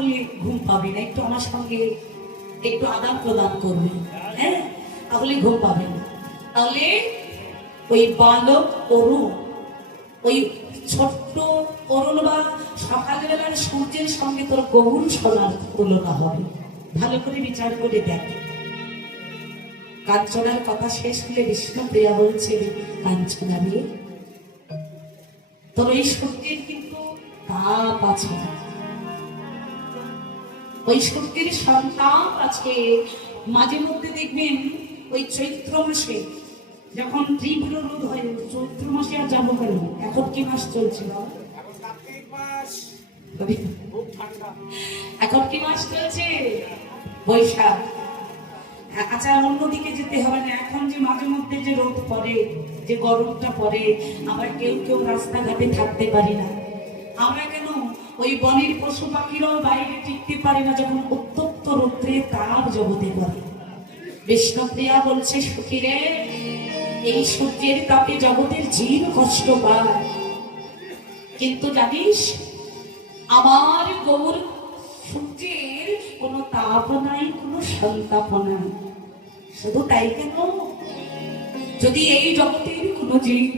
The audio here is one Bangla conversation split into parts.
তাহলে ঘুম পাবে না। একটু আমার সঙ্গে একটু আদান প্রদান করবে, হ্যাঁ, তাহলে ঘুম পাবে না। তাহলে ওই বালক অরুণ, ওই ছোট্ট অরুণ বা সকালবেলার সূর্যের সঙ্গে তোর গৌর সোনার তুলনা হবে। ভালো করে বিচার করে দেখ। কাঞ্চনার কথা শেষ হলে বিষ্ণুপ্রিয়া বলছে, কাঞ্চনা রে, তোর এই সূর্যের কিন্তু তাপ আছে, ওই সূর্যের সন্তাপ আছে। মাঝে মধ্যে দেখবেন ওই চৈত্র মাসে যখন তীব্র রোদ হয়, চৈত্র মাসে আর যাবো কেন, এখন কি মাস চলছে? এখন কি মাস চলছে? বৈশাখ। আচ্ছা, অন্যদিকে যেতে হবে না। এখন যে মাঝে মধ্যে যে রোদ পড়ে, যে গরমটা পড়ে, আবার কেউ কেউ রাস্তাঘাটে থাকতে পারি না। আমরা কেন ওই বনের পশু পাখিরাও বাইরে টিকতে পারি না যখন উত্তপ্ত রৌদ্রে তাপ জগতে করে। বিষ্ণুপ্রিয়া বলছে, সখীরে, এই সূর্যের তাপে জগতের জীব কষ্ট পায়, কিন্তু জানিস আমার গৌর সূর্যের কোনো তাপ নাই, কোনো সন্তাপ নাই। শুধু তাই কেন, যদি এই জগতের কোনো জীব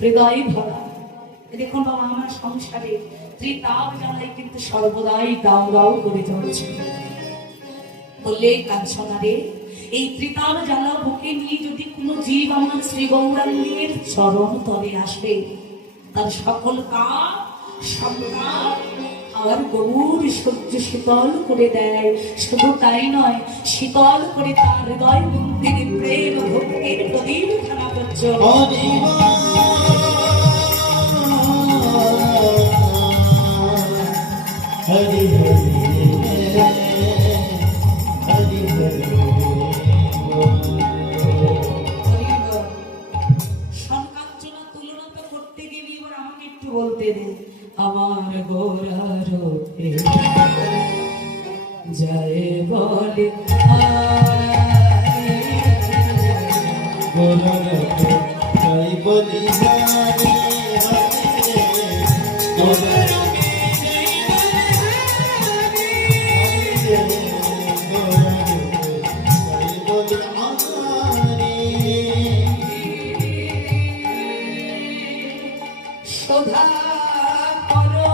হৃদয় ভরা, দেখুন বাবা, আমার সংসারে ত্রিতাপ জ্বালাই কিন্তু সর্বদাই দাও দাও করে জ্বলছে। বললে, কাঞ্চনা রে, এই ত্রিতাপ জ্বালা বুকে নিয়ে যদি কোনো জীব আমার শ্রী গৌরাঙ্গের চরণ তলে আসে, তার সকল কাপ সংগ্রাম আর গৌর সূর্য শীতল করে দেয়। শুধু তাই নয়, শীতল করে তার হৃদয় মন্দিরে প্রেম ভক্তির প্রদীপ খানা প্রজ্বল। হরি হরি হরি সংকাঞ্চনা তুলনা তো করতে গেলে এবার আমাকে একটু বলতে দে, আমার গোরার জয় বলে গোরার জয় বলি গোরার শোধা করো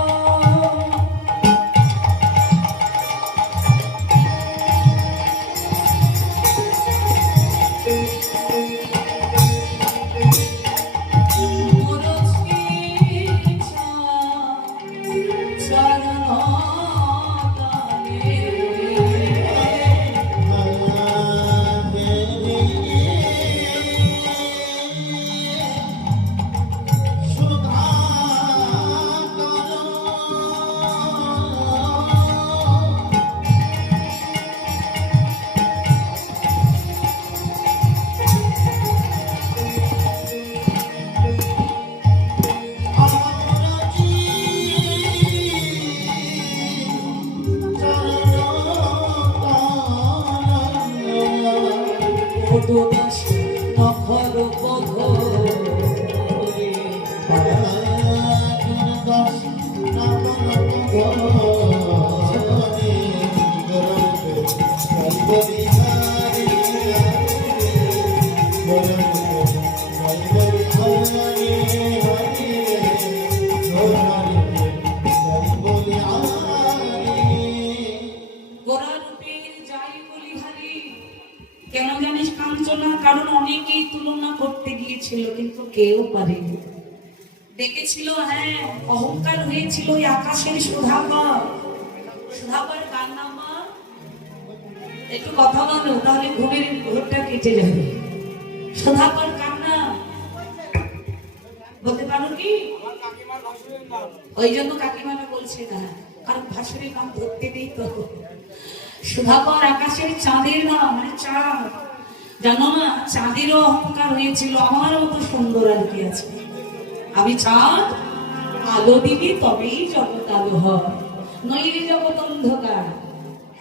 দাস নখর বধ কেন জানিস কাঞ্চনা? কারণ অনেকেই তুলনা করতে গিয়েছিল কিন্তু কেউ পারেনি। দেখেছিল, হ্যাঁ, অহংকার হয়েছিল ওই আকাশের সুধাকর। সুধাকর কার নাম? একটু কথা বলো, তাহলে ঘুমের ঘোরটা কেটে যাবে। সুধাকর কার নাম বলতে পারো কি? ওই জন্য কাকিমাটা বলছে না, কারণ ভাসুরের নাম ধরতে নেই তো। সুধাকর আকাশের চাঁদের নাম, মানে চাঁদ। জানো না, চাঁদেরও অহংকার হয়েছিল, আমার মতো সুন্দর আর কি আছে, আমি চাঁদ, আলো দিবি তবেই জগৎ আলো হয়, নইলে জগৎ অন্ধকার।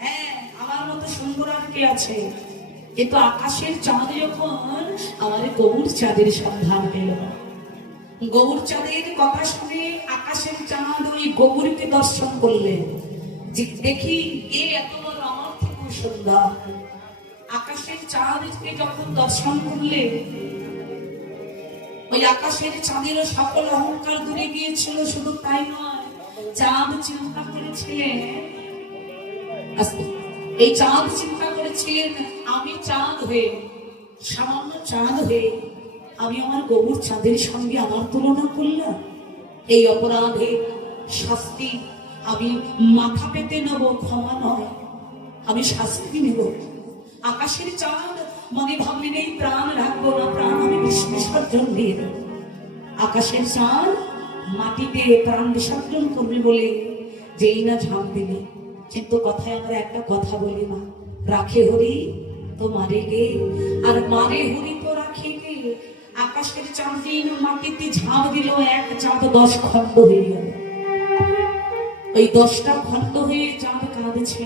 হ্যাঁ, আমার মতো সুন্দর আর কি আছে। কিন্তু আকাশের চাঁদ যখন আমার গৌর চাঁদের সন্ধান পেল, গৌর চাঁদের কথা শুনে আকাশের চাঁদ ওই গৌরকে দর্শন করলেন। যে দেখি এ এত বড় আমার থেকে সুন্দর। আকাশের চাঁদকে যখন দর্শন করলে ওই আকাশের চাঁদের সকল অহংকার দূরে গিয়েছিল। শুধু তাই নয়, চাঁদ চিন্তা করেছিলেন, এই চাঁদ চিন্তা করেছিলেন আমি চাঁদ হয়ে, সামান্য চাঁদ হয়ে আমি আমার গৌর চাঁদের সঙ্গে আমার তুলনা করলাম। এই অপরাধে শাস্তি আমি মাথা পেতে নেব, ক্ষমা নয়, আমি শাস্তি নেব। আকাশের চাঁদ মনে ভাবলেন এই প্রাণ রাখবো না, প্রাণ আমি বিসর্জন দিয়ে দেব। আকাশের চাঁদ মাটিতে প্রাণ বিসর্জন করবে বলে যেই না ঝাঁপ দিবে। কিন্তু কথায় আমরা একটা কথা বলি না, রাখে হরি তো মারে গে, আর মারে হরি তো রাখে গে। আকাশের চাঁদ যেই না মাটিতে ঝাঁপ দিল, এক চাঁদ 10 খণ্ড হয়ে গেল। ওই 10টা খণ্ড হয়ে চাঁদ কাঁদছে।